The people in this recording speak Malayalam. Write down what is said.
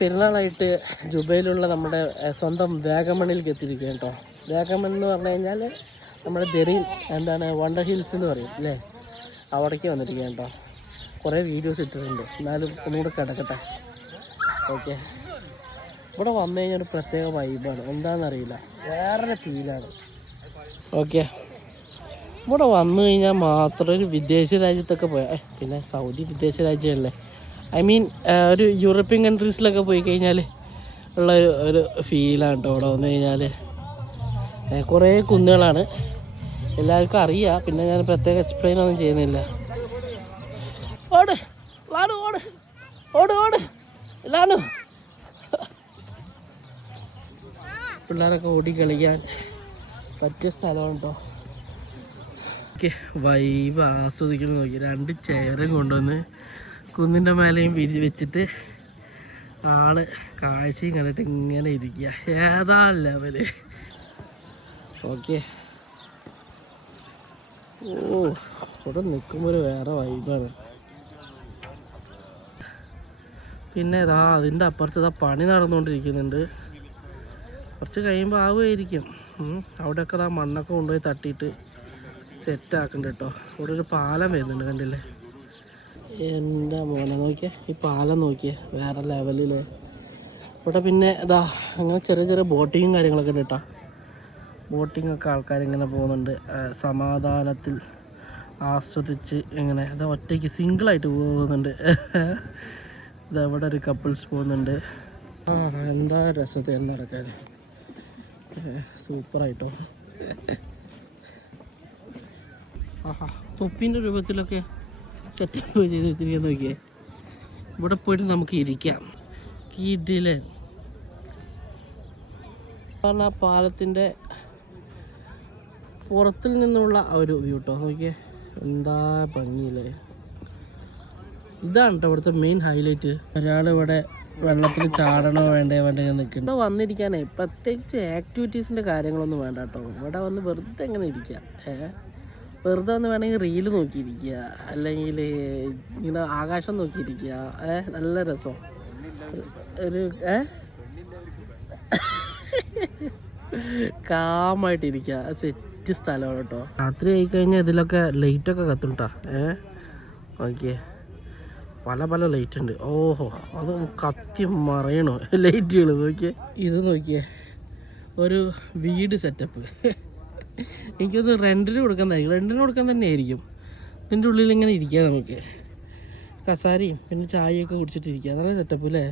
പെരുന്നാളായിട്ട് ജുബൈയിലുള്ള നമ്മുടെ സ്വന്തം വാഗമണിലേക്ക് എത്തിയിരിക്കുക കേട്ടോ. വാഗമൺ എന്ന് പറഞ്ഞു കഴിഞ്ഞാൽ നമ്മുടെ ദെറീൻ എന്താണ് വണ്ടർ ഹിൽസ് എന്ന് പറയും അല്ലേ, അവിടേക്ക് വന്നിരിക്കുക കേട്ടോ. കുറേ വീഡിയോസ് ഇട്ടിട്ടുണ്ട്, എന്നാലും ഒന്നുകൂടെ കിടക്കട്ടെ. ഓക്കെ, ഇവിടെ വന്നു കഴിഞ്ഞാൽ ഒരു പ്രത്യേക വൈബാണ്, എന്താണെന്നറിയില്ല, വേറെ ഫീലാണ്. ഓക്കെ, ഇവിടെ വന്നു കഴിഞ്ഞാൽ മാത്രം ഒരു വിദേശ രാജ്യത്തൊക്കെ പോയാൽ, പിന്നെ സൗദി വിദേശ രാജ്യമല്ലേ, ഐ മീൻ ഒരു യൂറോപ്യൻ കൺട്രീസിലൊക്കെ പോയി കഴിഞ്ഞാൽ ഉള്ള ഒരു ഫീലാണ് കേട്ടോ. ഇവിടെ വന്നു കഴിഞ്ഞാൽ കുറേ കുന്നുകളാണ്, എല്ലാവർക്കും അറിയാം, പിന്നെ ഞാൻ പ്രത്യേകം എക്സ്പ്ലെയിൻ ഒന്നും ചെയ്യുന്നില്ല. ഓട് ലാനു, ഓട് ഓട് ഓട് ലാനു. പിള്ളേരൊക്കെ ഓടി കളിക്കാൻ പറ്റിയ സ്ഥലമാണ് കേട്ടോ. ഓക്കെ, വൈബ് ആസ്വദിക്കണം. നോക്കി 2 ചെയറും കൊണ്ടുവന്ന് കുന്നിൻ്റെ മേലെയും വെച്ചിട്ട് ആള് കാഴ്ചയും കണ്ടിട്ട് ഇങ്ങനെ ഇരിക്കുക, ഏതാ ലെവല്. ഓക്കെ, ഓ ഇവിടെ നിൽക്കുമ്പോൾ ഒരു വേറെ വൈബാണ്. പിന്നെ ഇതാ അതിൻ്റെ അപ്പുറത്ത് പണി നടന്നുകൊണ്ടിരിക്കുന്നുണ്ട്, കുറച്ച് കഴിയുമ്പോൾ ആവുമായിരിക്കും. അവിടെയൊക്കെ ആ മണ്ണൊക്കെ കൊണ്ടുപോയി തട്ടിയിട്ട് സെറ്റാക്കുന്നുണ്ട് കേട്ടോ. ഇവിടെ ഒരു പാലം വരുന്നുണ്ട്, കണ്ടില്ലേ? എൻ്റെ മോനെ നോക്കിയേ, ഈ പാലം നോക്കിയേ, വേറെ ലെവലിൽ. ഇവിടെ പിന്നെ ഇതാ അങ്ങനെ ചെറിയ ചെറിയ ബോട്ടിങ്ങും കാര്യങ്ങളൊക്കെ ഉണ്ട് കേട്ടോ. ബോട്ടിങ്ങൊക്കെ ആൾക്കാരിങ്ങനെ പോകുന്നുണ്ട്, സമാധാനത്തിൽ ആസ്വദിച്ച് ഇങ്ങനെ. ഇതാ ഒറ്റയ്ക്ക് സിംഗിളായിട്ട് പോകുന്നുണ്ട്. ഇതാ ഇവിടെ ഒരു കപ്പിൾസ് പോകുന്നുണ്ട്. എന്താ രസത്തിൽ നടക്കാൻ, സൂപ്പറായിട്ടോ. ആഹാ, തൊപ്പിൻ്റെ രൂപത്തിലൊക്കെ സെറ്റപ്പ് ചെയ്ത് വെച്ചിരിക്കാൻ നോക്കിയേ. ഇവിടെ പോയിട്ട് നമുക്ക് ഇരിക്കാം, കീടില് പറഞ്ഞ പാലത്തിൻ്റെ പുറത്തിൽ നിന്നുള്ള ഒരു വ്യൂ കേട്ടോ. നോക്കിയേ, എന്താ ഭംഗിയില്ലേ. ഇതാണ് കേട്ടോ ഇവിടുത്തെ മെയിൻ ഹൈലൈറ്റ്. ഒരാളിവിടെ വെള്ളത്തിൽ ചാടണോ വേണ്ടേ നിൽക്കുന്നു. ഇവിടെ വന്നിരിക്കാനേ പ്രത്യേകിച്ച് ആക്ടിവിറ്റീസിൻ്റെ കാര്യങ്ങളൊന്നും വേണ്ട കേട്ടോ. ഇവിടെ വന്ന് വെറുതെ എങ്ങനെ ഇരിക്കുക, വെറുതെ ഒന്ന് വേണമെങ്കിൽ റീല് നോക്കിയിരിക്കുക, അല്ലെങ്കിൽ ഇങ്ങനെ ആകാശം നോക്കിയിരിക്കുക, നല്ല രസം. ഒരു കാമായിട്ടിരിക്കുക, സെറ്റ് സ്ഥലമാണ് കേട്ടോ. രാത്രി ആയിക്കഴിഞ്ഞാൽ ഇതിലൊക്കെ ലൈറ്റൊക്കെ കത്തും കേട്ടോ. ഓക്കെ, പല പല ലൈറ്റ് ഉണ്ട്. ഓഹോ, അത് കത്തി മറയണോ ലൈറ്റുകൾ. നോക്കിയേ, ഇത് നോക്കിയേ, ഒരു വീട് സെറ്റപ്പ്. എനിക്കത് റെൻറ്റിന് കൊടുക്കാൻ തന്നെ ആയിരിക്കും. ഇതിൻ്റെ ഉള്ളിൽ ഇങ്ങനെ ഇരിക്കുക, നമുക്ക് കസാരയും പിന്നെ ചായയൊക്കെ കുടിച്ചിട്ടിരിക്കുക, നല്ല സെറ്റപ്പ് അല്ലേ.